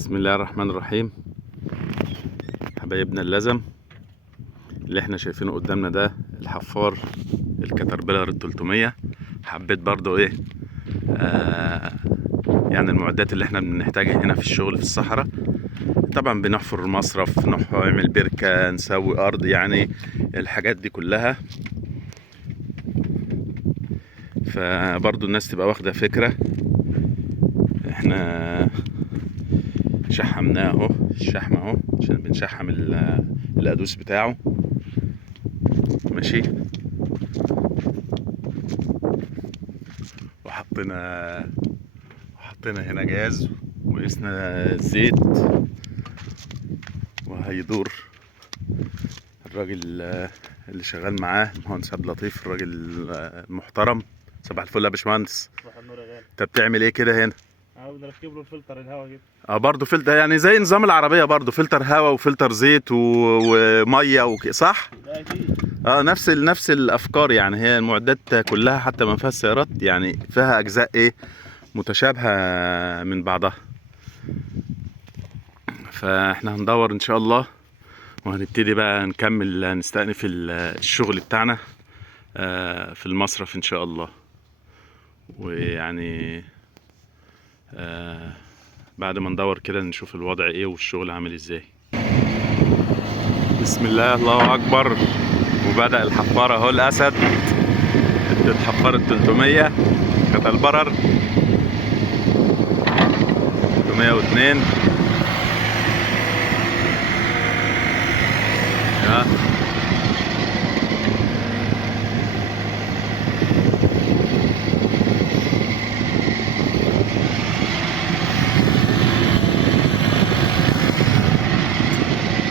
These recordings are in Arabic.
بسم الله الرحمن الرحيم. حبايبنا اللزم اللي احنا شايفينه قدامنا ده الحفار الكتربيلر ال300. حبيت برضو يعني المعدات اللي احنا بنحتاجها هنا في الشغل في الصحراء. طبعا بنحفر مصرف، نعمل بركة، نسوي ارض، يعني الحاجات دي كلها. فبرضو الناس تبقى واخدة فكرة. احنا شحمناه اهو، الشحم اهو عشان بنشحم القادوس بتاعه. ماشي. وحطينا هنا جاز، وقسنا الزيت، وهيدور. الراجل اللي شغال معاه المهندس عبد اللطيف، الراجل المحترم. صباح الفل يا باشمهندس. صباح النور يا غالي. انت بتعمل ايه كده هنا؟ بنركب له الفلتر الهواء كده. برضه فلتر، يعني زي نظام العربيه، برضه فلتر هواء وفلتر زيت وميه صح؟ ده اكيد. نفس الافكار. يعني هي المعدات كلها حتى ما فيها السيارات يعني فيها اجزاء متشابهه من بعضها. فاحنا هندور ان شاء الله، وهنبتدي بقى نكمل نستأنف الشغل بتاعنا في المصرف ان شاء الله. ويعني بعد ما ندور كده نشوف الوضع ايه والشغل عامل ازاي. بسم الله، الله اكبر. وبدأ الحفارة اهو، الاسد اتحفرت 300 كتالبرر 302.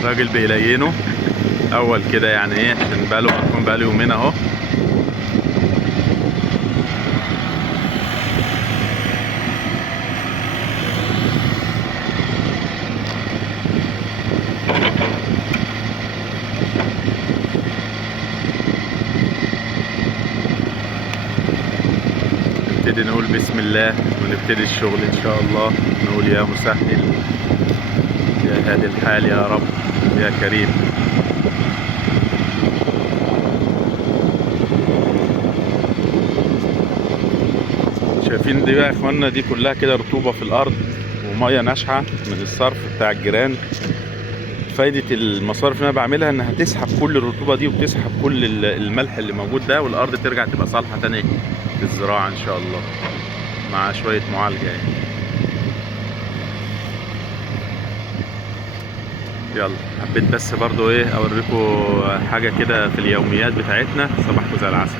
راجل بيلينه اول كده، يعني ايه، عشان بقاله يومين اهو. نبتدي نقول بسم الله ونبتدي الشغل ان شاء الله. نقول يا مسهل، يا هادي الحال، يا رب، يا كريم. شايفين دي بقى يا اخوانا، دي كلها كده رطوبة في الارض ومية ناشحة من الصرف بتاع الجيران. فايدة المصارف اللي انا بعملها انها تسحب كل الرطوبة دي، وتسحب كل الملح اللي موجود ده، والارض ترجع تبقى صالحة تاني للزراعة ان شاء الله، مع شوية معالجة يعني. يلا، حبيت بس برضو اوريكم حاجة كده في اليوميات بتاعتنا. صباحكم زي العسل.